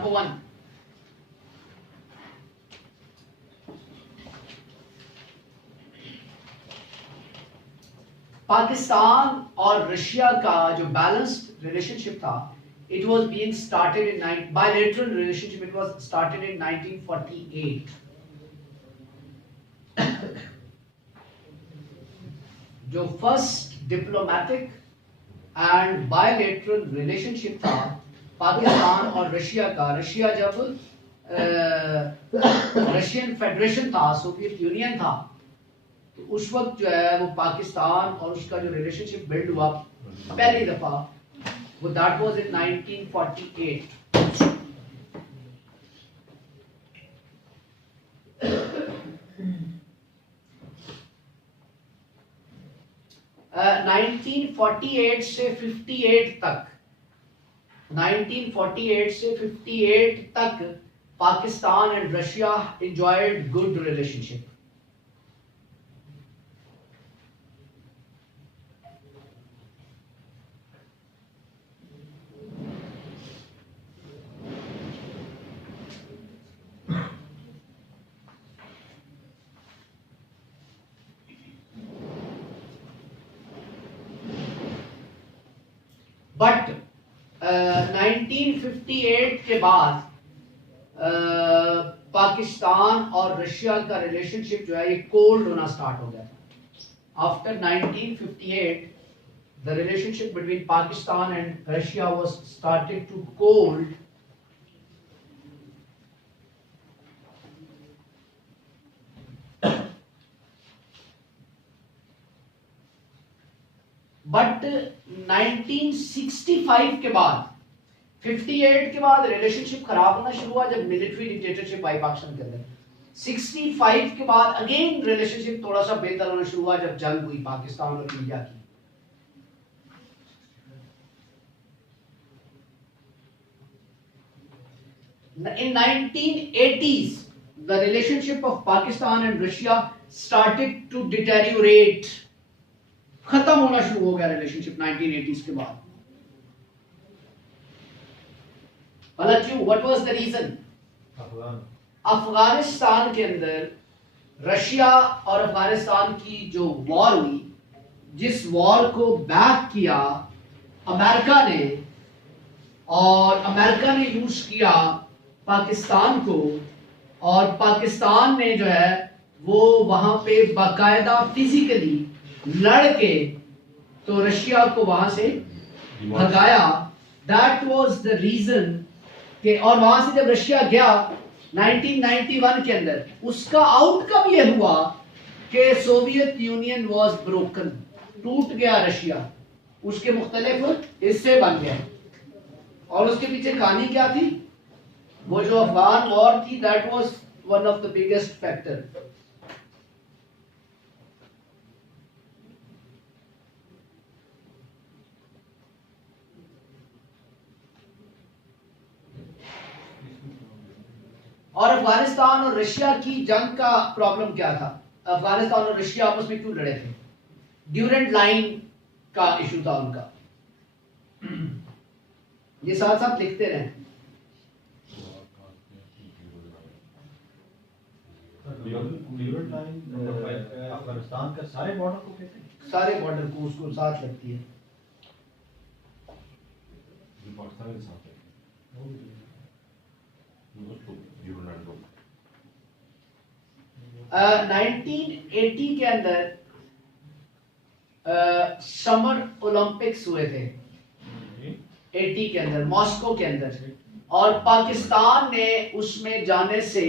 Number 1, Pakistan और Russia का जो बैलेंस्ड रिलेशनशिप था, it was being started in bilateral relationship, it was started in 1948. जो first diplomatic and bilateral relationship था पाकिस्तान और रशिया का, रशिया जब रशियन फेडरेशन था, सोवियत यूनियन था, तो उस वक्त जो है वो पाकिस्तान और उसका जो रिलेशनशिप बिल्ड हुआ पहली दफा, वो दैट वाज इन 1948. 1948 से 58 तक, 1948 से 58 तक Pakistan and Russia enjoyed good relationship. But 1958 के बाद पाकिस्तान और रशिया का रिलेशनशिप जो है ये कोल्ड होना स्टार्ट हो गया था. After 1958 the relationship between Pakistan and Russia was started to cold. But 1965 के बाद, 58 के बाद रिलेशनशिप खराब होना शुरू हुआ जब मिलिट्री डिक्टेटरशिप आई पाकिस्तान के अंदर. 65 के बाद अगेन रिलेशनशिप थोड़ा सा बेहतर होना शुरू हुआ जब जंग हुई पाकिस्तान और इंडिया की. In 1980s, the relationship of Pakistan and Russia started to deteriorate. खत्म होना शुरू हो गया रिलेशनशिप 1980s के बाद. भला क्यों? What was the reason? Afghanistan के अंदर रशिया और अफगानिस्तान की जो वॉर हुई, जिस वॉर को बैक किया अमेरिका ने, और अमेरिका ने यूज किया पाकिस्तान को, और पाकिस्तान ने जो है वो वहां पे बाकायदा फिजिकली लड़के तो रशिया को वहां से भगाया. दैट वाज द रीजन कि, और वहां से जब रशिया गया 1991 के अंदर, उसका आउटकम ये हुआ कि सोवियत यूनियन वाज ब्रोकन, टूट गया रशिया, उसके मुख्तलिफ हिस्से बन गए. और उसके पीछे कहानी क्या थी? वो जो अफगान वॉर थी, that was one of the biggest factor. और अफगानिस्तान और रशिया की जंग का प्रॉब्लम क्या था? अफगानिस्तान और रशिया आपस में क्यों लड़े थे? ड्यूरेंट लाइन का इशू था उनका. ये साथ साथ लिखते रहे. ड्यूरेंट लाइन अफगानिस्तान का सारे बॉर्डर को कहते हैं, सारे बॉर्डर को उसको साथ लगती है. पाकिस्तान के साथ है. 1980 के अंदर समर ओलंपिक्स हुए थे 80 के अंदर मॉस्को के अंदर, और पाकिस्तान ने उसमें जाने से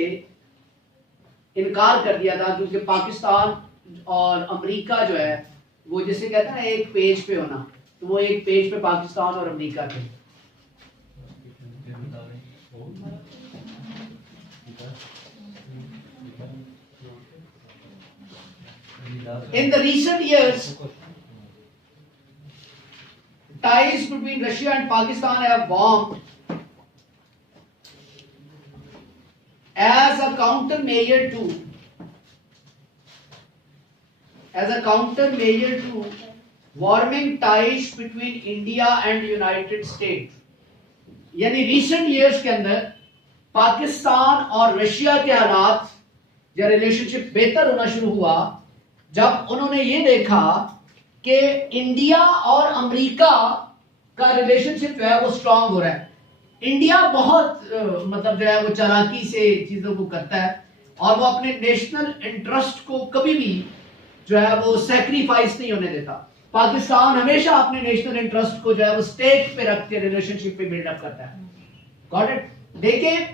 इनकार कर दिया था, क्योंकि पाकिस्तान और अमेरिका जो है वो जिसे कहते हैं ना एक पेज पे होना, तो वो एक पेज पे पाकिस्तान और अमेरिका थे. In the recent years, ties between Russia and Pakistan have warmed as a countermeasure to warming ties between India and United States. यानी recent years के अंदर पाकिस्तान और रशिया के हालात या रिलेशनशिप बेहतर होना शुरू हुआ जब उन्होंने ये देखा कि इंडिया और अमेरिका का रिलेशनशिप जो है वो स्ट्रांग हो रहा है। इंडिया बहुत मतलब जो है वो चालाकी से चीजों को करता है और वो अपने नेशनल इंटरेस्ट को कभी भी जो है वो सैक्रिफाइस नहीं होने देता। पाकिस्तान हमेशा अपने नेशनल इंटरेस्ट को जो है वो स्टेक पे रख के रिलेशनशिप पे बिल्डअप करता है। Got it? देखिए,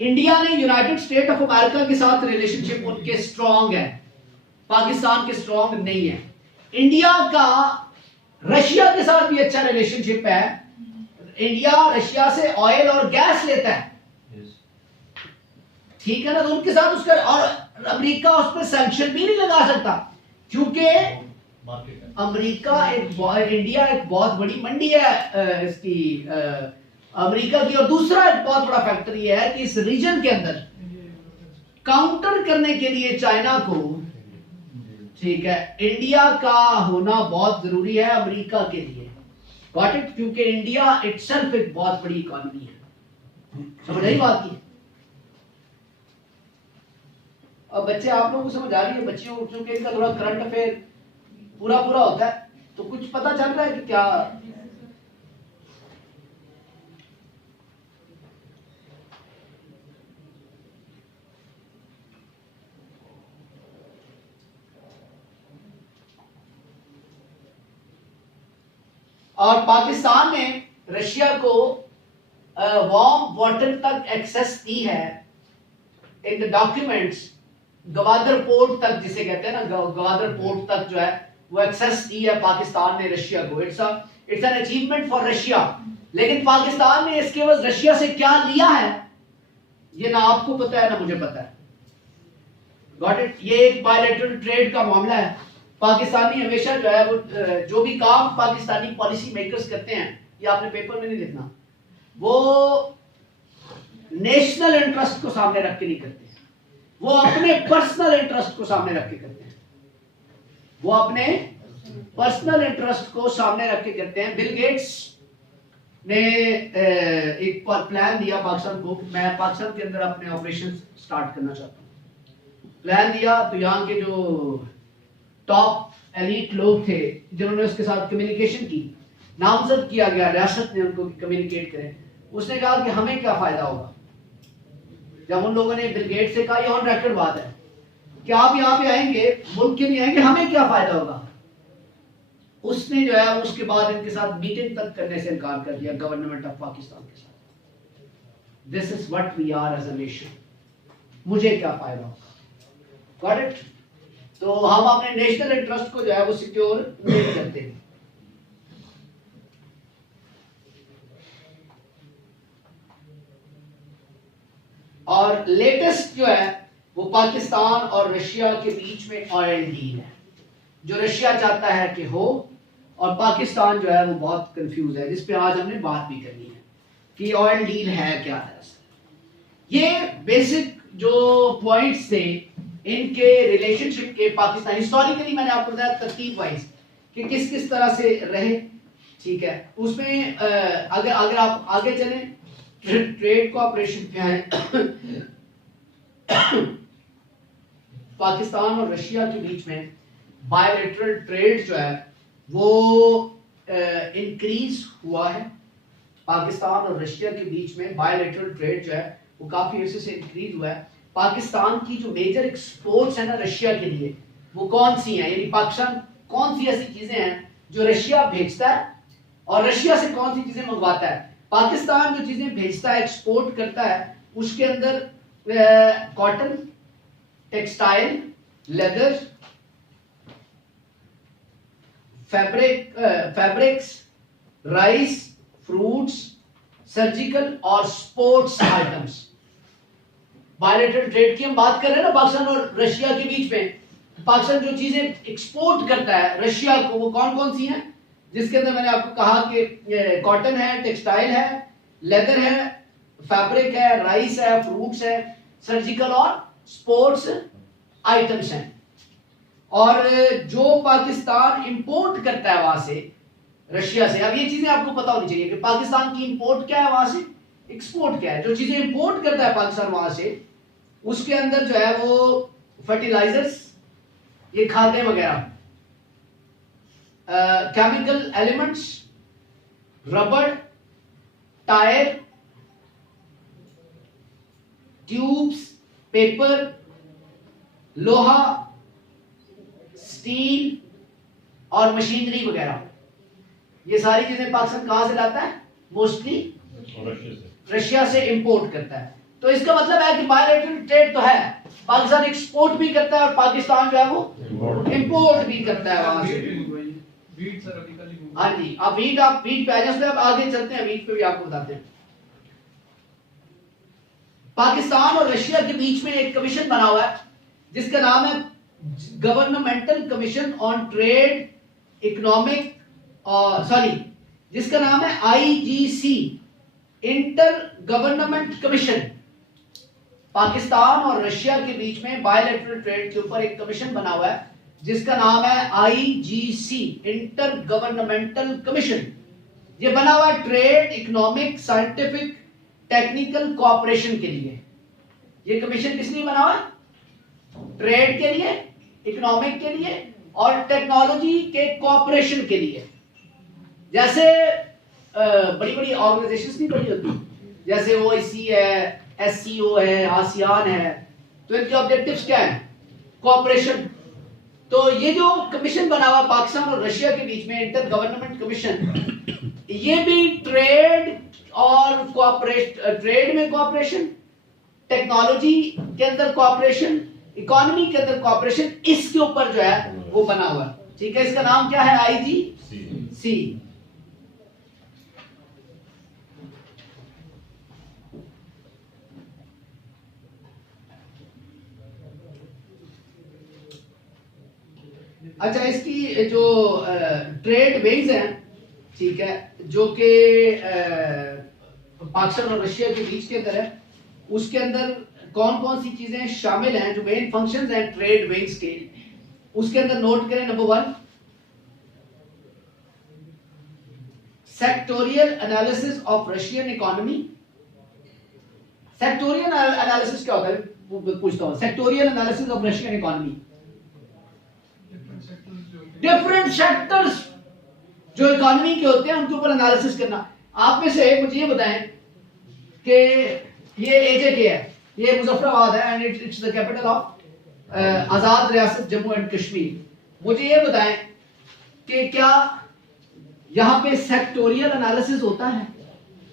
इंडिया ने यूनाइटेड स्टेट ऑफ अमेरिका के साथ रिलेशनशिप उनके स्ट्रांग है, पाकिस्तान के स्ट्रांग नहीं है। इंडिया का रशिया के साथ भी अच्छा रिलेशनशिप है। इंडिया रशिया से ऑयल और गैस लेता है, ठीक है ना, तो उनके साथ उसका, और अमेरिका उस पर सैंक्शन भी नहीं लगा सकता क्योंकि अमेरिका इंडिया एक बहुत बड़ी मंडी है इसकी अमेरिका की, और दूसरा एक बहुत बड़ा फैक्टर ये है कि इस रीजन के अंदर काउंटर करने के लिए चाइना को, ठीक है, इंडिया का होना बहुत जरूरी है अमेरिका के लिए। Got it? क्योंकि इंडिया इटसेल्फ एक बहुत बड़ी इकोनॉमी है। समझ आई बात की? अब बच्चे, आप लोगों को समझ आ रही है? बच्चियों को क्योंकि इनका थोड़ा करंट अफेयर पूरा पूरा होता है तो कुछ पता चल रहा है कि क्या। और पाकिस्तान ने रशिया को वार्म वाटर तक एक्सेस दी है in the documents. Gwadar port तक जिसे कहते हैं ना, गवादर पोर्ट तक जो है वो एक्सेस दी है पाकिस्तान ने रशिया को। It's an achievement for Russia. लेकिन पाकिस्तान ने इसके एवज रशिया से क्या लिया है ये ना आपको पता है ना मुझे पता है। Got it? ये एक बायलैटरल ट्रेड का मामला है। पाकिस्तानी हमेशा जो है वो जो भी काम पाकिस्तानी पॉलिसी मेकर्स करते हैं, ये आपने पेपर में नहीं लिखना, वो नेशनल इंटरेस्ट को सामने रख के नहीं करते, वो अपने पर्सनल इंटरेस्ट को सामने रख के करते हैं। वो अपने पर्सनल इंटरेस्ट को सामने रख के करते हैं। बिल गेट्स ने एक प्लान दिया पाकिस्तान को, मैं पाकिस्तान के अंदर अपने ऑपरेशन स्टार्ट करना चाहता हूँ। प्लान दिया तो यहाँ के जो टॉप एलीट लोग थे जिन्होंने उसके साथ कम्युनिकेशन की, नामजद किया गया, रियासत ने उनको कम्युनिकेट करें। उसने कहा कि हमें क्या फायदा होगा। जब उन लोगों ने बिल गेट्स से कहा, ये ऑन रिकॉर्ड बात है कि आप यहाँ पे आएंगे, मुल्क के लिए आएंगे, हमें क्या फायदा होगा। उसने जो है उसके बाद इनके साथ मीटिंग तक करने से इनकार कर दिया गवर्नमेंट ऑफ पाकिस्तान के साथ। This is what we are as a nation, मुझे क्या फायदा होगा। Got it? तो हम अपने नेशनल इंटरेस्ट को जो है वो सिक्योर नहीं करते। और लेटेस्ट जो है वो पाकिस्तान और रशिया के बीच में ऑयल डील है, जो रशिया चाहता है कि हो, और पाकिस्तान जो है वो बहुत कंफ्यूज है, जिस पे आज हमने बात भी करनी है कि ऑयल डील है क्या है। ये बेसिक जो पॉइंट्स थे इनके रिलेशनशिप के, पाकिस्तान हिस्टोरिकली मैंने आपको बताया तरतीब वाइज कि किस किस तरह से रहे, ठीक है। उसमें अगर आप आगे चलें, ट्रेड कोऑपरेशन क्या है पाकिस्तान और रशिया के बीच में बायलैटरल ट्रेड जो है वो इंक्रीज हुआ है। पाकिस्तान और रशिया के बीच में बायलैटरल ट्रेड जो है वो काफी अर्से से इंक्रीज हुआ है। पाकिस्तान की जो मेजर एक्सपोर्ट्स है ना रशिया के लिए, वो कौन सी हैं, यानी पाकिस्तान कौन सी ऐसी चीजें हैं जो रशिया भेजता है और रशिया से कौन सी चीजें मंगवाता है। पाकिस्तान जो चीजें भेजता है, एक्सपोर्ट करता है, उसके अंदर cotton, textile, leather, fabrics, rice, fruits, surgical और स्पोर्ट्स आइटम्स। बायलैटरल ट्रेड की हम बात कर रहे हैं ना पाकिस्तान और रशिया के बीच में। पाकिस्तान जो चीजें एक्सपोर्ट करता है रशिया को, वो कौन कौन सी हैं, जिसके अंदर मैंने आपको कहा कि कॉटन है, टेक्सटाइल है, लेदर है, फैब्रिक है, राइस है, फ्रूट्स है, सर्जिकल और स्पोर्ट्स आइटम्स हैं। और जो पाकिस्तान इंपोर्ट करता है वहां से, रशिया से, अब ये चीजें आपको पता होनी चाहिए कि पाकिस्तान की इंपोर्ट क्या है वहां से, एक्सपोर्ट क्या है? जो चीजें इंपोर्ट करता है पाकिस्तान वहां से, उसके अंदर जो है वो फर्टिलाइजर्स, ये खाद्य वगैरह, केमिकल एलिमेंट्स, रबड़, टायर, ट्यूब्स, पेपर, लोहा, स्टील और मशीनरी वगैरह, ये सारी चीजें पाकिस्तान कहां से लाता है? मोस्टली रशिया से इंपोर्ट करता है। तो इसका मतलब है कि बायलैटरल ट्रेड तो है, पाकिस्तान एक्सपोर्ट भी करता है और पाकिस्तान जो है वो इंपोर्ट भी करता है वहां से। हाँ जी, आप वीट पे आ जाए, उसमें आप आगे चलते हैं, वीट पे भी आपको बताते हैं। पाकिस्तान और रशिया के बीच में एक कमीशन बना हुआ है जिसका नाम है governmental commission on trade economic, जिसका नाम है IGC, inter government commission. Pakistan और रशिया के बीच में बायलैटरल ट्रेड के ऊपर एक कमीशन बना हुआ है जिसका नाम है आईजीसी, इंटर गवर्नमेंटल कमीशन। ये बना हुआ है trade, economic, scientific, technical cooperation के लिए। ये कमीशन किस लिए बना हुआ है? ट्रेड के लिए, इकोनॉमिक के लिए और टेक्नोलॉजी के कोऑपरेशन के लिए। जैसे बड़ी बड़ी ऑर्गेनाइजेशंस नहीं बनी होती, जैसे ओआईसी है, एससीओ है, आसियान है, तो इनके ऑब्जेक्टिव्स क्या है? कोऑपरेशन। तो ये जो कमीशन बना हुआ पाकिस्तान और रशिया के बीच में, इंटर गवर्नमेंट कमीशन, ये भी ट्रेड और कोऑपरेशन, ट्रेड में कोऑपरेशन, टेक्नोलॉजी के अंदर कोऑपरेशन, इकोनॉमी के अंदर कोऑपरेशन, इसके ऊपर जो है वो बना हुआ है। ठीक है, इसका नाम क्या है? आईजीसी। अच्छा, इसकी जो ट्रेड विंग्स हैं, ठीक है, जो कि पाकिस्तान और रशिया के बीच के अंदर है, उसके अंदर कौन कौन सी चीजें शामिल हैं जो मेन फंक्शंस हैं ट्रेड विंग्स के, उसके अंदर नोट करें। Number 1, sectoral analysis of Russian economy. Sectoral analysis क्या होता है? पूछता हूं, sectoral analysis of Russian economy. Different sectors जो इकोनॉमी के होते हैं उनके ऊपर एनालिसिस करना। आप में से मुझे ये बताएं कि ये एजेके है, ये मुजफ्फराबाद है and it's the capital of Azad Riyasat Jammu and Kashmir. मुझे ये बताएं कि क्या यहाँ पे सेक्टोरियल एनालिसिस होता है?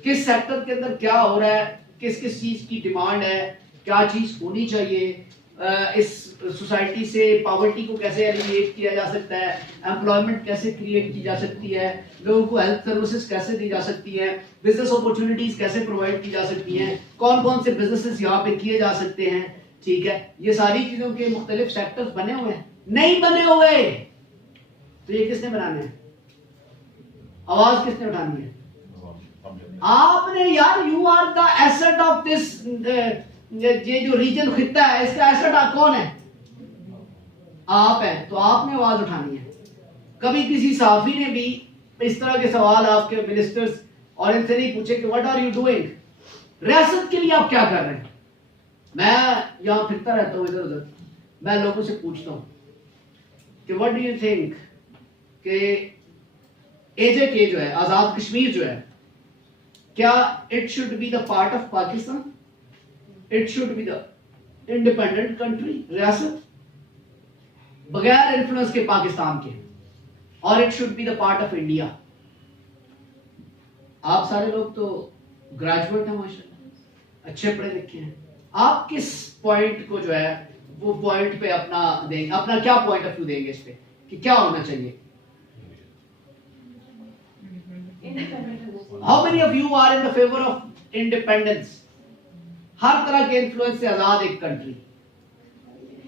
किस सेक्टर के अंदर क्या हो रहा है, किस किस चीज की डिमांड है, क्या चीज होनी चाहिए, इस सोसाइटी से पॉवर्टी को कैसे एलिमिनेट किया जा सकता है, एम्प्लॉयमेंट कैसे क्रिएट की जा सकती है, लोगों को हेल्थ सर्विसेज कैसे दी जा सकती है, बिजनेस अपॉर्चुनिटीज कैसे प्रोवाइड की जा सकती हैं, कौन कौन से बिजनेसेस यहाँ पे किए जा सकते हैं। ठीक है, ये सारी चीजों के मुख्तलिफ सेक्टर्स बने हुए हैं, नहीं बने हुए तो ये किसने बनाने हैं? आवाज किसने उठानी है? आपने यार, you are the asset of this, ये जो रीजन खित्ता है इसका एसेट कौन है? आप हैं, तो आपने आवाज उठानी है। कभी किसी साफी ने भी इस तरह के सवाल आपके मिनिस्टर्स और इनसे नहीं पूछे कि व्हाट आर यू डूइंग, रियासत के लिए आप क्या कर रहे हैं? मैं यहां फिरता रहता हूं इधर उधर, मैं लोगों से पूछता हूं कि व्हाट डू यू थिंक कि एजेके जो है, आजाद कश्मीर जो है, क्या it should be the part of Pakistan, it should be the independent country, रियासत बगैर इन्फ्लुएंस के पाकिस्तान के, और it should be the part of India? आप सारे लोग तो ग्रेजुएट हैं माशाल्लाह, अच्छे पढ़े लिखे हैं, आप किस पॉइंट को जो है वो पॉइंट पे अपना देंगे, अपना क्या पॉइंट ऑफ व्यू देंगे इस पे कि क्या होना चाहिए? How many of you are in the favor of independence? हर तरह के इन्फ्लुएंस से आजाद एक कंट्री।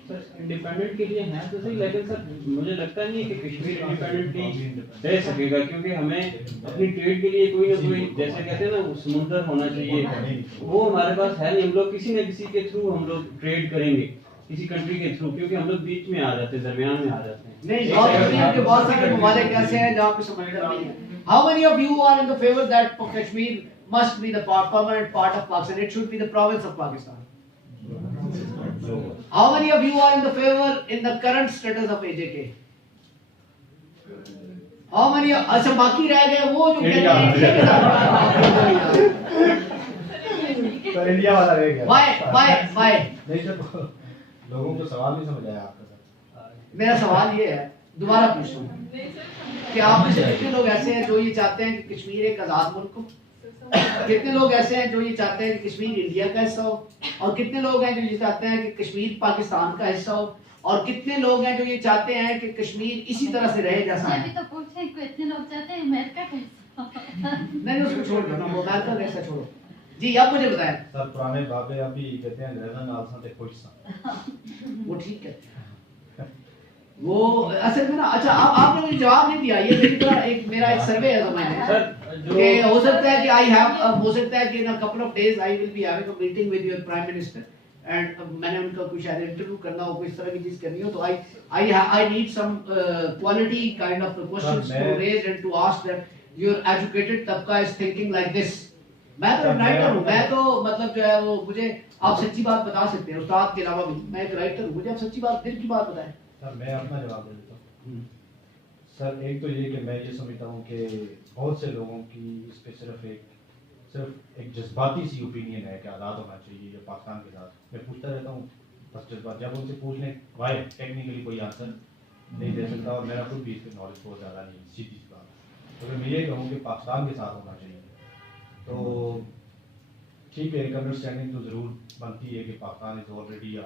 सर इंडिपेंडेंट के लिए है तो सही, लेकिन सर मुझे लगता नहीं है कि कश्मीर इंडिपेंडेंट रह सकेगा, क्योंकि हमें अपनी ट्रेड के लिए कोई ना कोई, जैसे कहते हैं ना, समुद्र होना चाहिए, वो हमारे पास है नहीं। हम लोग किसी न किसी के थ्रू हम लोग ट्रेड करेंगे, किसी कंट्री के थ्रू, क्योंकि हम लोग बीच में आ जाते हैं, दरमियान में आ जाते हैं। नहीं, दुनिया के बहुत सारे ममालिक ऐसे हैं जहाँ पे समझदार नहीं है। How many of you are in the favor that Kashmir must be the permanent part of Pakistan. It should be the province of Pakistan. How many of you are in the favor in the current status of AJK? How many? अच्छा बाकी रह गए वो जो India वाला रह गया। Why? नहीं सर, लोगों को सवाल नहीं समझ आया आपका सर। मेरा सवाल ये है, दोबारा पूछ रहा हूँ कि आप में से कितने लोग ऐसे हैं जो ये चाहते हैं कि कश्मीर एक आजाद मुल्क हो? कितने लोग ऐसे हैं जो ये चाहते हैं कि कश्मीर इंडिया का हिस्सा हो? और कितने लोग हैं जो ये चाहते हैं कि कश्मीर पाकिस्तान का हिस्सा हो? और कितने लोग हैं जो ये चाहते हैं कि कश्मीर इसी तरह से रहे जैसा है? अभी तो पूछे कितने लोग चाहते हैं अमेरिका का हिस्सा। नहीं उसको छोड़ दो ना, वो अमेरिका का हिस्सा छोड़ो। जी आप मुझे बताएं। सर पुराने बाबे अभी कहते हैं अंग्रेज़ों नाल साथे खुश सा। वो ठीक कहते हैं। वो असल में ना, अच्छा आपने मुझे जवाब नहीं दिया। ये मेरी तरह एक मेरा एक सर्वे है सर कि हो सकता है कि आई हैव, हो सकता है कि in a couple of days I will be having a meeting with your prime minister and मैंने उनका कुछ शायद इंटरव्यू करना हो, कोई इस तरह की चीज करनी हो, तो I need some quality kind of questions to raise and to ask that your educated तबका इज थिंकिंग लाइक दिस। मैं तो राइटर हूँ, मैं तो मतलब जो है वो, मुझे आप सच्ची बात बता सकते हैं उस्ताद के अलावा भी। मैं एक राइटर हूँ, मुझे आप सच्ची बात, दिल की बात बताएं। सर मैं अपना जवाब दे देता हूँ। सर एक तो ये कि मैं ये समझता हूँ कि बहुत से लोगों की इस पे सिर्फ एक जज्बाती सी ओपिनियन है कि आज़ाद होना चाहिए या पाकिस्तान के साथ। मैं पूछता रहता हूँ बस जज्बात, जब उनसे पूछ लें वाई टेक्निकली कोई आंसर नहीं दे सकता, और मेरा खुद भी इस पर नॉलेज बहुत ज़्यादा नहीं, सीधी सी बात। तो मैं ये कहूँ कि पाकिस्तान के साथ होना चाहिए तो ठीक है, एक अंडरस्टैंडिंग तो ज़रूर बनती है कि Pakistan is already a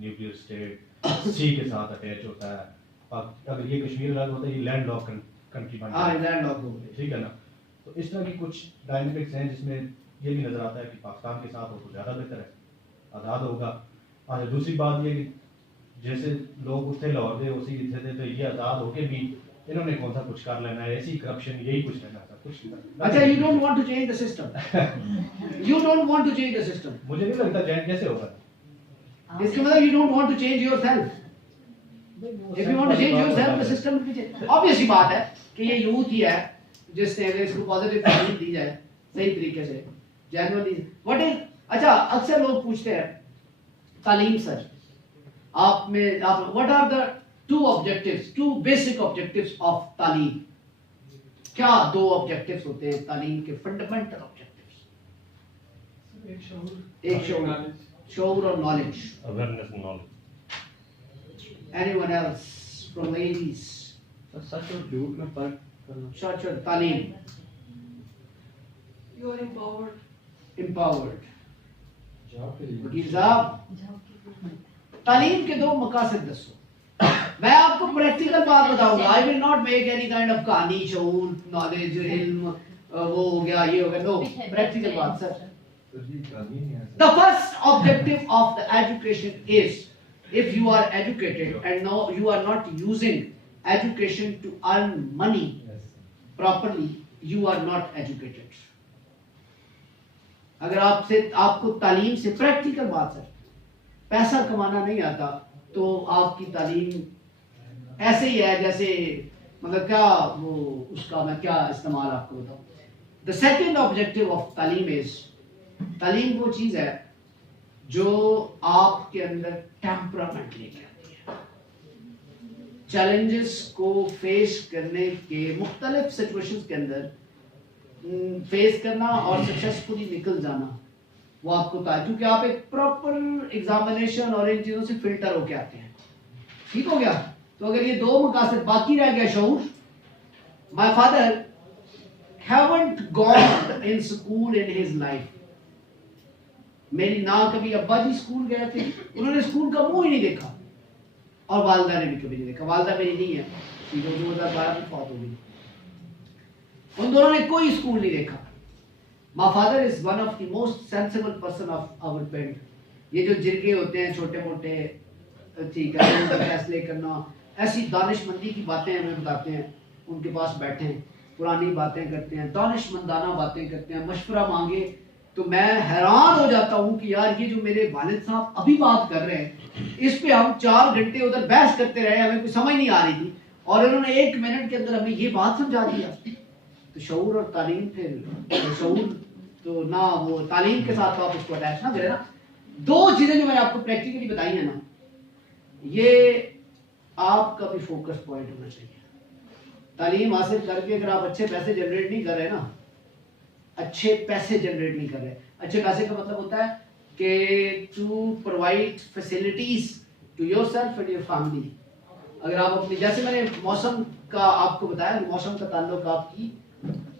nuclear state, सी के साथ अटैच होता है। अगर ये कश्मीर अलग होता है, ये लैंड लॉक कंट्री बन हाँ लैंड लॉक हो गई, ठीक है ना। तो इस तरह की कुछ डायनेमिक्स हैं जिसमें ये भी नज़र आता है कि पाकिस्तान के साथ हो तो ज़्यादा बेहतर है, आज़ाद होगा। और दूसरी बात ये कि जैसे लोग उत्थे लाहौर दे उसी इतने थे, तो ये आज़ाद होके भी इन्होंने कौन सा कुछ कर लेना है, ऐसी करप्शन यही कुछ लेना था कुछ। अच्छा you don't want to change the system, you don't want to change the system, मुझे नहीं लगता चेंज कैसे होगा। इसका मतलब you don't want to change yourself, if you want to change yourself the system will be changed। obvious सी बात है कि ये यूथ ही है जिससे अगर इसको पॉजिटिव तालीम दी जाए सही तरीके से जनरली व्हाट इज। अच्छा अक्सर लोग पूछते हैं तालीम सर आप में, आप what are the two objectives, two basic objectives of तालीम? क्या दो ऑब्जेक्टिव्स होते हैं तालीम के, फंडामेंटल ऑब्जेक्टिव्स? एक शऊर और knowledge, awareness knowledge. Anyone else from ladies? सच और झूठ में फर्क करना। शॉर्ट तालीम, You are empowered. empowered। वकील साहब तालीम के दो मकासद दसो। मैं आपको प्रैक्टिकल बात बताऊंगा, I will not make any kind of कहानी, शऊर, नॉलेज, इल्म, वो हो गया ये हो गया, नो प्रैक्टिकल बात sir. The first objective of the education is, if you are educated and now you are not using education to earn money properly, you are not educated। अगर आपको तालीम से, प्रैक्टिकल बात सर, पैसा कमाना नहीं आता तो आपकी तालीम ऐसे ही है जैसे, मतलब क्या वो उसका मैं क्या इस्तेमाल आपको बताऊं। द सेकेंड ऑब्जेक्टिव ऑफ तालीम इज, तालीम वो चीज है जो आपके अंदर टेम्परामेंट लेके आती है, चैलेंजेस को फेस करने के, मुख्तलिफ सिचुएशंस के अंदर फेस करना और सक्सेसफुली निकल जाना, वो आपको होता है क्योंकि आप एक प्रॉपर एग्जामिनेशन और इन चीजों से फिल्टर होके आते हैं। ठीक हो गया? तो अगर ये दो मकासद बाकी रह गया, शऊर, my father haven't gone in school in his life. मेरी ना कभी अब्बा जी स्कूल गए थे, उन्होंने स्कूल का मुंह ही नहीं देखा, और वालदा ने भी कभी नहीं देखा। वालदा मेरी नहीं है, 2012 में फौत हो गई। उन दोनों ने कोई स्कूल नहीं देखा। My father is one of the most sensible person of our band। ये जो जिरगे होते हैं छोटे मोटे, ठीक है, उनका फैसले करना, ऐसी दानिशमंदी की बातें हमें बताते हैं, उनके पास बैठे हैं, पुरानी बातें करते हैं, दानिशमंदाना बातें करते हैं, मशवरा मांगे तो मैं हैरान हो जाता हूँ कि यार ये जो मेरे वालिद साहब अभी बात कर रहे हैं, इस पे हम 4 घंटे उधर बहस करते रहे, हमें कुछ समझ नहीं आ रही थी, और उन्होंने 1 मिनट के अंदर हमें ये बात समझा दिया। तो शऊर और तालीम, फिर शऊर तो ना वो तालीम के साथ तो आप उसको अटैच ना करें ना। दो चीजें जो मैंने आपको प्रैक्टिकली बताई है ना, ये आपका भी फोकस पॉइंट होना चाहिए। तालीम हासिल करके अगर आप अच्छे पैसे जनरेट नहीं कर रहे ना, अच्छे पैसे जनरेट नहीं कर रहे, अच्छे पैसे का मतलब होता है कि to provide facilities to yourself and your family. अगर आप अपनी, जैसे मैंने मौसम का आपको बताया, मौसम का ताल्लुक आपकी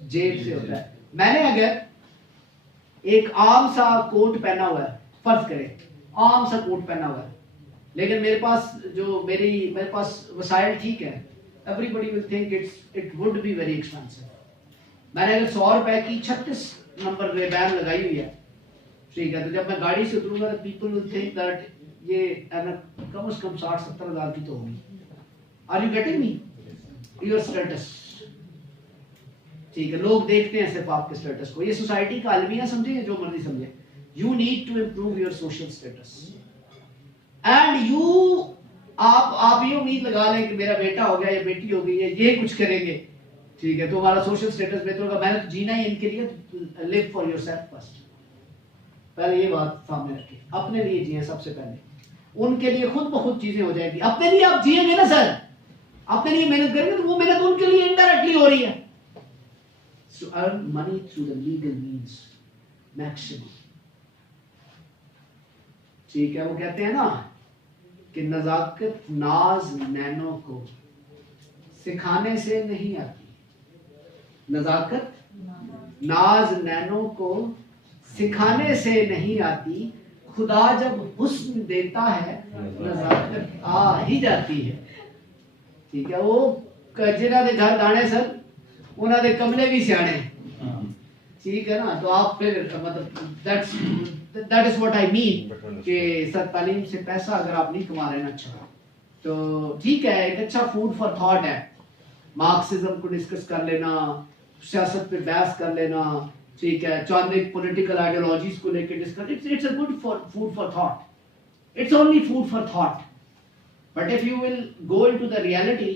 जेब से होता है। मैंने अगर एक आम सा कोट पहना हुआ है, फर्ज करें आम सा कोट पहना हुआ है, लेकिन मेरे पास वसाइल ठीक है, everybody will think it would be very expensive. मैंने अगर 100 रुपए की 36 नंबर रेबैन लगाई हुई है, ठीक है, तो जब मैं गाड़ी से उतरूंगा तो पीपल विल थिंक दैट ये कम से कम 60-70 हज़ार की तो होगी। Are you getting me? Your status, ठीक है, लोग देखते हैं सिर्फ आपके स्टेटस को। ये सोसाइटी का अलमिया समझे, जो मर्जी समझे, you need to improve your social status and you आप ये उम्मीद लगा लें कि मेरा बेटा हो गया या बेटी हो गई है, ये कुछ करेंगे, ठीक है, तो हमारा सोशल स्टेटस बेहतर होगा। मैंने तो जीना ही इनके लिए, लिव फॉर योरसेल्फ फर्स्ट। पहले ये बात सामने रखिए, अपने लिए जिए सबसे पहले, उनके लिए खुद ब खुद चीजें हो जाएगी। अपने लिए आप जिएंगे ना सर, अपने लिए मेहनत करेंगे तो वो मेहनत उनके लिए इनडायरेक्टली हो रही है। So earn money through the legal means maximum। ठीक है, वो कहते हैं ना कि नजाकत नाज नैनो को सिखाने से नहीं आती, नजाकत नाज नैनो को सिखाने से नहीं आती, खुदा जब हुस्न देता है नजाकत आ ही जाती है। ठीक है, वो जिन्होंने घर गाने सर उन्होंने कमले भी सियाने, ठीक है ना। तो आप फिर मतलब that is what I mean कि सर तालीम से पैसा अगर आप नहीं कमा रहे हैं अच्छा, तो ठीक है, एक अच्छा फूड फॉर थॉट है, मार्क्सिज्म को डिस्कस कर लेना, सियासत पे बहस कर लेना, ठीक है, चंद एक पॉलिटिकल आइडियोलॉजीज को लेकर discuss, it's a good for food for thought, it's only food for thought. But if you will go into the reality,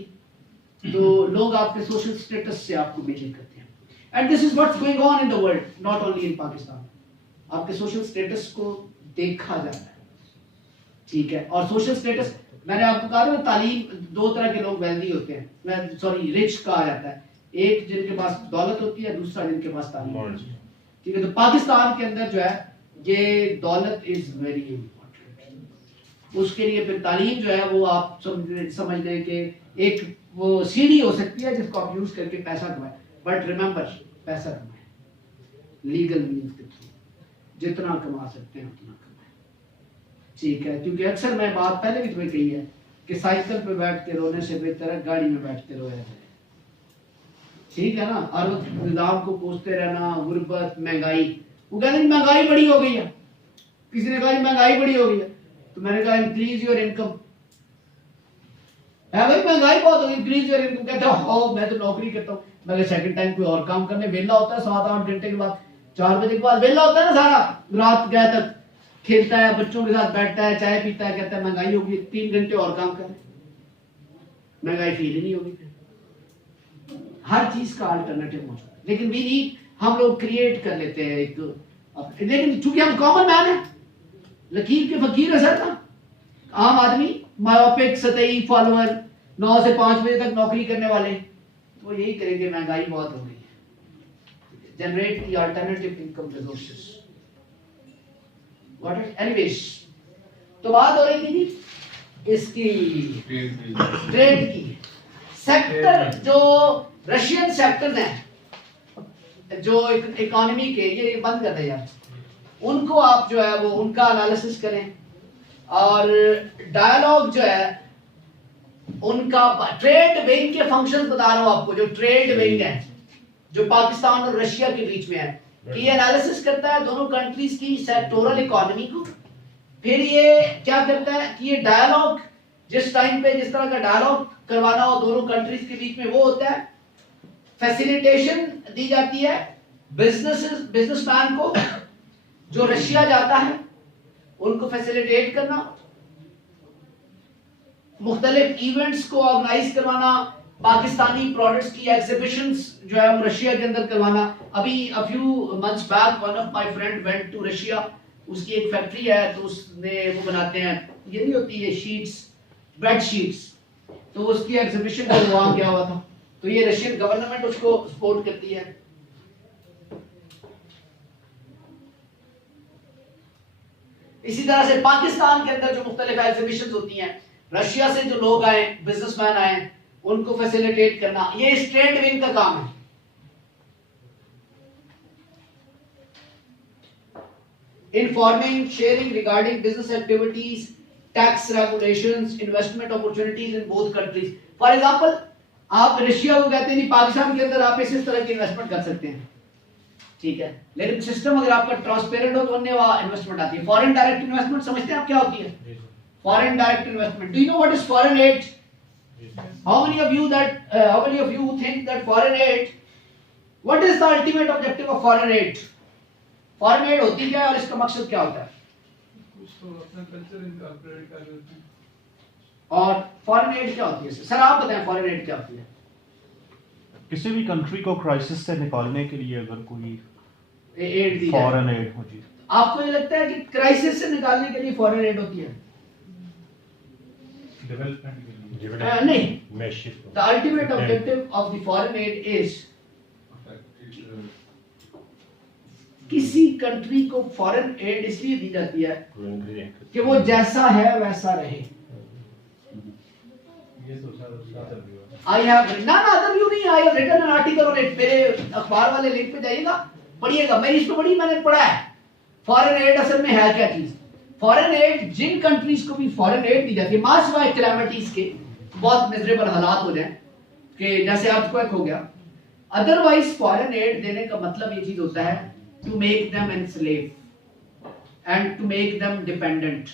तो लोग आपके सोशल स्टेटस से आपको मेजर करते हैं। And this is what's going on in the world, not only in Pakistan. आपके social status को देखा जाता है, ठीक है। और सोशल स्टेटस मैंने आपको कहा था ना, तालीम, दो तरह के लोग वेल्दी होते हैं, सॉरी रिच कहा जाता है, एक जिनके पास दौलत होती है, दूसरा जिनके पास तालीम होती है, ठीक है। तो पाकिस्तान के अंदर जो है ये दौलत इज वेरी इंपॉर्टेंट, उसके लिए फिर तालीम जो है वो आप समझ लें कि एक वो सीढ़ी हो सकती है जिसको आप यूज करके पैसा कमाए। बट रिमेंबर, पैसा कमाए लीगल मीन्स के थ्रू, जितना कमा सकते हैं उतना कमाए, ठीक है। क्योंकि अक्सर मैं बात पहले भी तुम्हें कही है कि साइकिल पे बैठ के रोने से बेहतर है गाड़ी में बैठ के रोया जाए, ठीक है ना। और निजाम को कोसते रहना, गुर्बत, महंगाई, वो कहते हैं महंगाई बड़ी हो गई है, किसी ने कहा महंगाई बड़ी हो गई है, तो मैंने कहा इंक्रीज योर इनकम। है भाई महंगाई बहुत होगी, इंक्रीज योर इनकम। कहते हो मैं तो नौकरी करता हूँ, मैं सेकंड टाइम कोई और काम करने वेला होता है 7-8 घंटे के बाद, 4 बजे के बाद वेला होता है ना, सारा रात गए तक खेलता है, बच्चों के साथ बैठता है, चाय पीता है, कहता है महंगाई होगी, 3 घंटे और काम करें, महंगाई फील ही नहीं होगी। हर चीज का अल्टरनेटिव मौजूद है, लेकिन वी नीड, हम लोग क्रिएट कर लेते हैं एक, लेकिन चूंकि हम कॉमन मैन है, लकीर के फकीर है सर ना, आम आदमी, मायोपिक, सतही फॉलोअर, 9 से 5 बजे तक नौकरी करने वाले, तो यही करेंगे, महंगाई बहुत हो गई है, generate the alternative income resources. What is anyways, तो बात हो रही थी जी इसकी ट्रेड की। सेक्टर जो रशियन सेक्टर्स हैं जो इकोनॉमी के, ये बंद कर दे यार, उनको आप जो है वो उनका एनालिसिस करें, और डायलॉग जो है उनका, ट्रेड विंग के फंक्शंस बता रहा हूं आपको, जो ट्रेड विंग है जो पाकिस्तान और रशिया के बीच में है, कि ये एनालिसिस करता है दोनों कंट्रीज की सेक्टोरल इकोनॉमी को। फिर ये क्या करता है कि ये डायलॉग, जिस टाइम पे जिस तरह का डायलॉग करवाना हो दोनों कंट्रीज के बीच में, वो होता है। फैसिलिटेशन दी जाती है बिजनेसमैन को, जो रशिया जाता है उनको फैसिलिटेट करना, मुख्तलिफ इवेंट्स को ऑर्गेनाइज करवाना, पाकिस्तानी प्रोडक्ट्स की एग्जीबिशंस जो है वो रशिया के अंदर करवाना। अभी a few months back one of my friend went to Russia, उसकी एक फैक्ट्री है तो उसने वो बनाते हैं, ये नहीं होती है शीट्स, बेड शीट्स, तो उसकी एग्जीबिशन को वहाँ गया हुआ था। तो ये रशियन गवर्नमेंट उसको सपोर्ट करती है। इसी तरह से पाकिस्तान के अंदर जो मुख्तलिफ एग्जीबिशंस होती हैं, रशिया से जो लोग आए, बिजनेसमैन आए, उनको फैसिलिटेट करना, ये इस ट्रेड विंग का काम है। Informing, sharing regarding business activities, tax regulations, investment opportunities in both countries. For example, आप रशिया को कहते हैं नहीं, पाकिस्तान के अंदर आप इस तरह की इन्वेस्टमेंट कर सकते हैं, ठीक है, लेकिन सिस्टम अगर आपका ट्रांसपेरेंट हो तो अन्य वहां इन्वेस्टमेंट आती है। फॉरेन डायरेक्ट इन्वेस्टमेंट समझते हैं आप क्या होती है? Foreign direct investment, do you know what is foreign add? How many of you think that foreign aid, what is the ultimate objective of foreign aid? Foreign aid होती क्या है और इसका मकसद क्या होता है? कुछ तो अपना कल्चर इनकॉर्पोरेट कर देते हैं। और फॉरेन एड क्या होती है? सर आप बताएं फॉरेन एड क्या होती है? किसी भी कंट्री को क्राइसिस से निकालने के लिए अगर कोई एड दी जाए, फॉरेन एड हो जी, आपको ये लगता है कि क्राइसिस से निकालने के लिए फॉरेन एड होती है? डेवलपमेंट के लिए नहीं, Membership. the ultimate objective of the foreign aid is किसी कंट्री को फॉरेन एड इसलिए दी जाती है कि वो जैसा है वैसा रहे। ये तो sir I have other view नहीं, I have written an article on it, मेरे अखबार वाले लिंक पे जाइएगा, पढ़िएगा, मैं इस पे मैंने पढ़ा है फॉरेन एड असल में है क्या चीज। फॉरेन एड जिन कंट्रीज को भी फॉरेन एड दी जाती है, मास वाइड कैलामिटीज के, बहुत मिजरेबल हालात हो जाए कि जैसे अर्थक्वेक हो गया, अदरवाइज फॉरेन एड देने का मतलब ये चीज होता है to make them enslave and to make them dependent.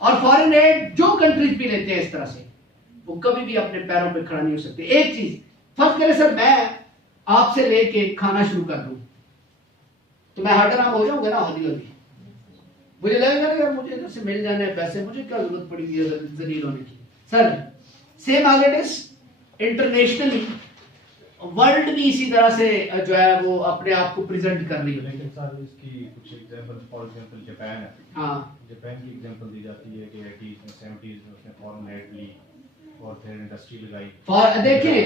और फॉरेन एड जो कंट्रीज भी लेते हैं इस तरह से, वो कभी भी अपने पैरों पे खड़ा नहीं हो सकते। एक चीज फर्ज करें सर, मैं आपसे लेके खाना शुरू कर दूं तो मैं हर हो जाऊंगा ना, हौली हौली मुझे लगेगा यार मुझे इधर से मिल जाने हैं पैसे, मुझे क्या जरूरत पड़ी है जलील होने की। Sir same as it is internationally world भी इसी तरह से जो है वो अपने आप को प्रेजेंट कर रही है। लेकिन सर इसकी कुछ एग्जांपल, फॉर एग्जांपल जापान है, हाँ, जापान की एग्जांपल दी जाती है कि 80s में 70s में उसने फॉरेन एड ली और फिर इंडस्ट्री लगाई। देखिए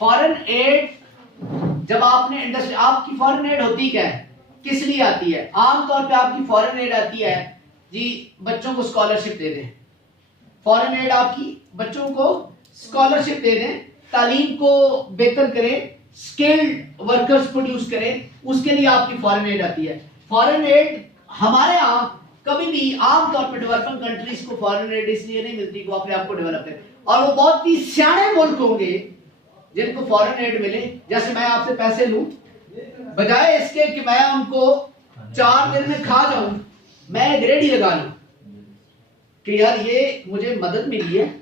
फॉरेन एड, जब आपने इंडस्ट्री, आपकी फॉरेन एड होती क्या है, किस लिए आती है? आमतौर पे आपकी फॉरेन एड आती है जी बच्चों को स्कॉलरशिप दे दें। फॉरेन एड आपकी बच्चों को स्कॉलरशिप दे दें, तालीम को बेहतर करें, स्किल्ड वर्कर्स प्रोड्यूस करें, उसके लिए आपकी फॉरेन एड आती है। फॉरेन एड हमारे यहाँ कभी भी आमतौर पर डेवलपिंग कंट्रीज को फॉरेन एड इसलिए नहीं मिलती कि वो अपने आप को डेवलप करें, और वो बहुत ही सियाने मुल्क होंगे जिनको फॉरेन एड मिले। जैसे मैं आपसे पैसे लूं, बजाय इसके कि मैं उनको 4 दिन में खा जाऊं, मैं एक रेडी लगा लूं कि यार ये मुझे मदद मिली है,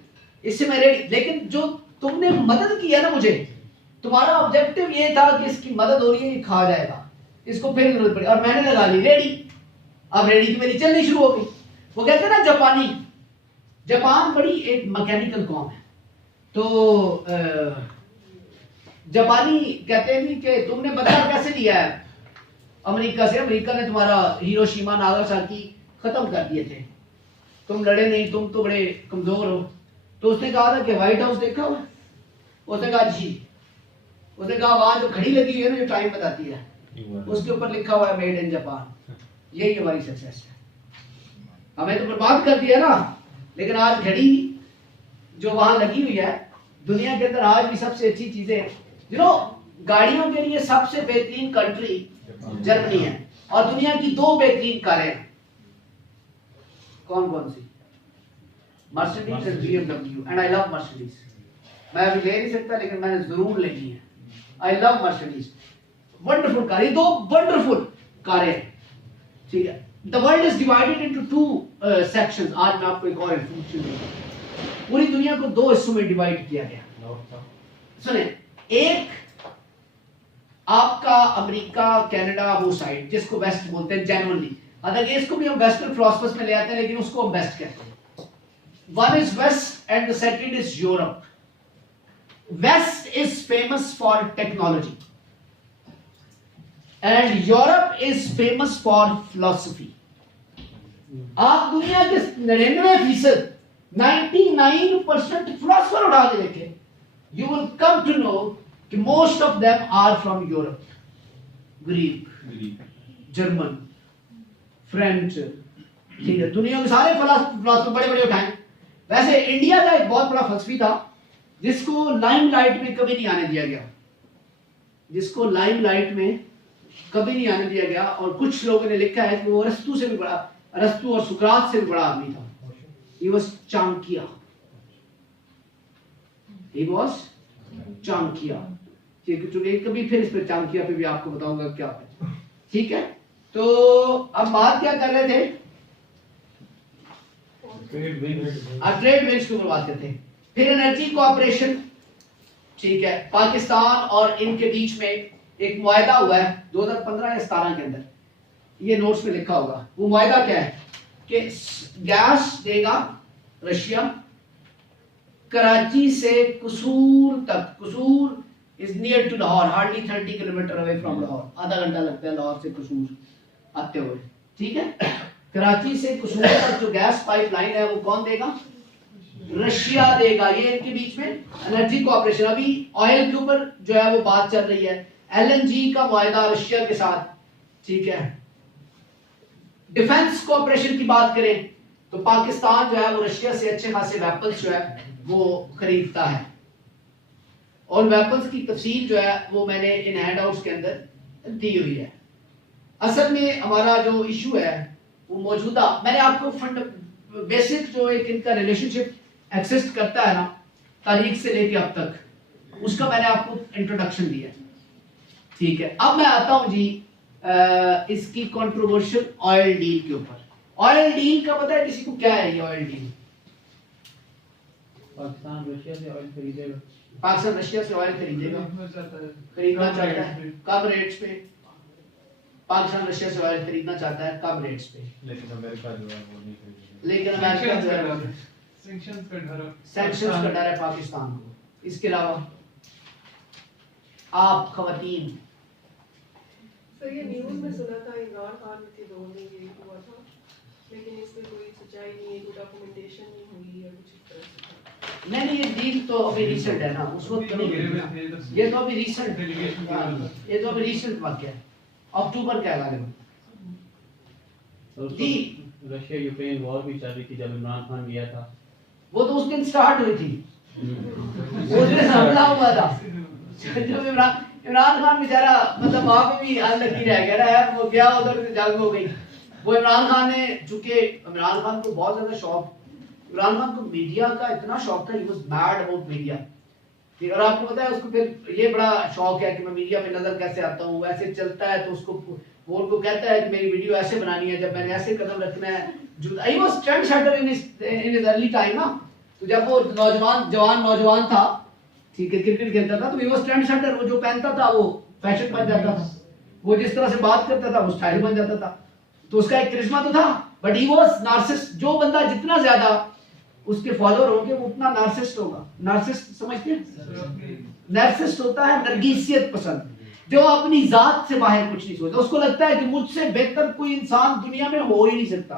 इससे मैं रेडी, लेकिन जो तुमने मदद की है ना मुझे, तुम्हारा ऑब्जेक्टिव ये था कि इसकी मदद हो रही है, ये खा जाएगा, इसको फिर जरूरत पड़ी, और मैंने लगा ली रेडी। अब रेडी की मेरी चलनी शुरू हो गई। वो कहते हैं ना जापान बड़ी एक मैकेनिकल कौम है, तो जापानी कहते हैं कि तुमने बदला कैसे लिया है अमेरिका से, अमेरिका ने तुम्हारा हिरोशिमा नागासाकी खत्म कर दिए थे, तुम लड़े नहीं, तुम तो बड़े कमजोर हो। तो उसने कहा था कि व्हाइट हाउस देखा हुआ? उसने कहा जी। उसने कहा वहां जो घड़ी लगी हुई है ना, जो टाइम बताती है, उसके ऊपर लिखा हुआ है मेड इन जापान। यही हमारी सक्सेस है। हमें तो बर्बाद कर दिया ना, लेकिन आज घड़ी जो वहां लगी हुई है, दुनिया के अंदर आज भी सबसे अच्छी चीजें, गाड़ियों के लिए सबसे बेहतरीन कंट्री जर्मनी है, और दुनिया की 2 बेहतरीन कारें हैं। कौन कौन सी? Mercedes and BMW, and I love Mercedes. मैं अभी ले नहीं सकता, लेकिन मैंने जरूर लेनी है। आई लव मर्सिडीज, वंडरफुल कार, ये 2 वंडरफुल कारें हैं, ठीक है। The world is divided into 2 sections. आज मैं आपको एक और इंफॉर्मेशन दूंगा। पूरी दुनिया को 2 हिस्सों में डिवाइड किया गया। सुने, एक आपका अमेरिका, कनाडा, वो साइड जिसको वेस्ट बोलते हैं जनरली, अगर इसको भी हम वेस्टर्न फिलॉसफर्स में ले आते हैं, लेकिन उसको हम वेस्ट कहते हैं। One is West and the second is Europe. West is famous for technology and Europe is famous for philosophy. आप दुनिया के 99% 99% फिलोसफर उठा के देखें, you will come to know कि most of them are from Europe. Greek, German, French, ठीक है, दुनिया के सारे फिलोसफर बड़े बड़े उठाए। वैसे इंडिया का एक बहुत बड़ा फलसफी था जिसको लाइमलाइट में कभी नहीं आने दिया गया, जिसको लाइमलाइट में कभी नहीं आने दिया गया, और कुछ लोगों ने लिखा है कि वो अरस्तु से भी बड़ा, अरस्तु और सुकरात से भी बड़ा आदमी था। He was Chanakya, he was Chanakya. ठीक, कभी फिर इस पे चाणक्य पे भी आपको बताऊंगा क्या है, ठीक है। तो अब बात क्या कर रहे थे, ट्रेड विंग्स के ऊपर बात करते हैं। फिर एनर्जी कोऑपरेशन, ठीक है, पाकिस्तान और इनके बीच में एक मुआहदा हुआ है 2015 या 17 के अंदर, ये नोट्स में लिखा होगा। वो मुआहदा क्या है कि गैस देगा रशिया कराची से कसूर तक। Kasur is near to Lahore, hardly 30 kilometre away from Lahore, आधा घंटा लगता है लाहौर से कसूर आते हुए, ठीक है। कराची से कसूर तक जो गैस पाइपलाइन है वो कौन देगा, रशिया देगा। ये इनके बीच में एनर्जी कोऑपरेशन, अभी ऑयल के ऊपर जो है वो बात चल रही है, एलएनजी का मुआहदा रशिया के साथ, ठीक है। डिफेंस कोऑपरेशन की बात करें तो पाकिस्तान जो है वो रशिया से अच्छे खासे वेपन्स जो है वो खरीदता है, और वेपन्स की तफसील जो है वो मैंने इन हैंडआउट्स के अंदर दी हुई है। असल में हमारा जो इशू है वो मौजूदा, मैंने आपको बेसिक जो एक इनका रिलेशनशिप एक्सिस्ट करता है ना तारीख से लेके अब तक, उसका मैंने आपको इंट्रोडक्शन दिया, ठीक है। अब मैं आता हूं जी इसकी कंट्रोवर्शियल ऑयल डील के ऊपर। ऑयल डील का पता है किसी को क्या है ये ऑयल डील? पाकिस्तान रशिया से ऑयल खरीदेगा, पाकिस्तान रशिया से ऑयल खरीदेगा, खरीदना चाहता है कम रेट्स पे। पाकिस्तान रशिया से ऑयल खरीदना चाहता है कम रेट्स पे, लेकिन अमेरिका जो है वो नहीं खरीदेगा, लेकिन अमेरिका जो है सैंक्शंस का डर है पाकिस्तान को। इसके अलावा आप खवातीन, सर ये न्यूज़ में सुना था इमरान खान के दौर में ये हुआ था, लेकिन इसमें कोई सच्चाई नहीं है, कोई डॉक्यूमेंटेशन नहीं हुई है कुछ इस तरह से। नहीं ये डील तो अभी रिसेंट है ना, उस वक्त नहीं, ये तो अभी रिसेंट, ये तो अभी रिसेंट वाकया है, अक्टूबर का है जी। रशिया यूक्रेन वॉर भी चल रही थी जब इमरान खान गया था, वो तो उस दिन स्टार्ट हुई थी, उस दिन हमला हुआ था। जब इमरान खान बेचारा मतलब वहां पे भी हाल लगी रह गया यार, वो गया उधर से जंग हो गई। वो इमरान खान ने, चूंकि इमरान खान को बहुत ज्यादा शौक, इमरान खान को मीडिया का इतना शौक था, he was mad about media. और आपको पता है उसको फिर ये बड़ा शौक है कि मैं मीडिया में नजर कैसे आता हूँ, ऐसे चलता है तो उसको वो उनको कहता है कि मेरी वीडियो ऐसे बनानी है, जब मैंने ऐसे कदम रखना है। He was trend setter in his early time ना, तो जब वो नौजवान था, ठीक है, क्रिकेट खेलता था, तो ही वाज ट्रेंड सेटर। वो जो पहनता था वो फैशन बन जाता था, वो जिस तरह से बात करता था वो स्टाइल बन जाता था, तो उसका एक करिश्मा तो था। But he was narcissist. जो बंदा जितना ज्यादा उसके फॉलोअर होंगे वो उतना नार्सिसिस्ट होगा। नार्सिसिस्ट समझते हैं? नार्सिसिस्ट होता है नरगिसियत पसंद, जो अपनी जात से बाहर कुछ नहीं सोचता, उसको लगता है कि मुझसे बेहतर कोई इंसान दुनिया में हो ही नहीं सकता।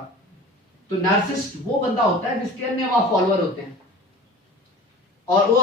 तो नार्सिसिस्ट वो बंदा होता है जिसके अन्य वहां फॉलोअर होते हैं, और वो